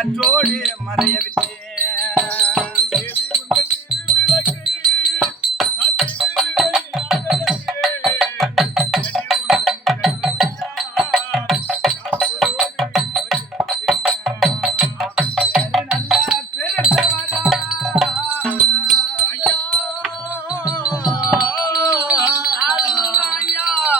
காற்றோடு மறைய விட்டேன்.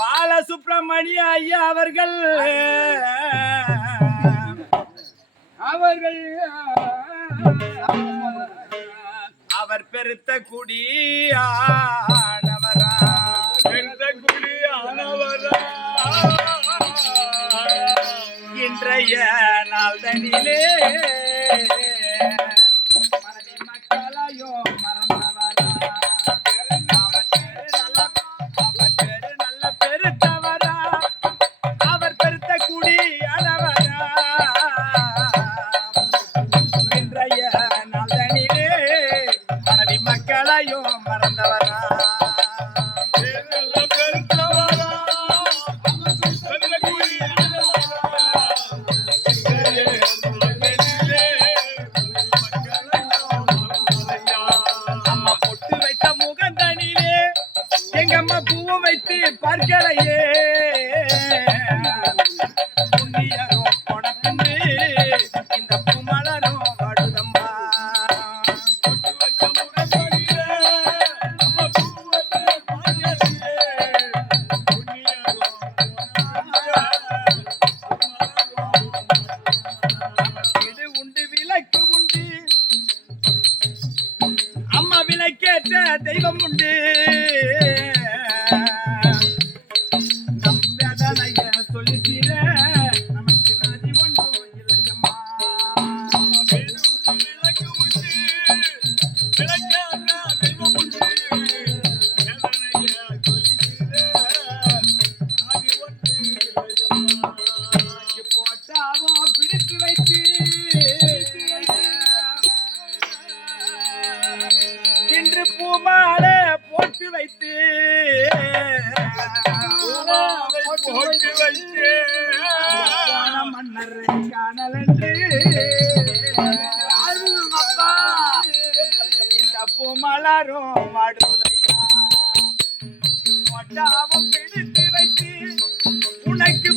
பாலசுப்ரமணிய ஐயா அவர்கள் அவர்கள் அவர் பெருத்த குடியானவரா. இன்றைய நாள் தனியிலே பூவை பார்க்கலையே புண்ணியரும் கொடப்பின்று இந்த பூமலரும் வாடுதம்மா இது உண்டு உண்டு. அம்மா தெய்வம் உண்டு. என்று பூமால போட்டு வைத்து போட்டு வைத்து மன்னர் காணல் என்று இந்த பூமலரும் அடுதையா பிடித்து வைத்து உனக்கு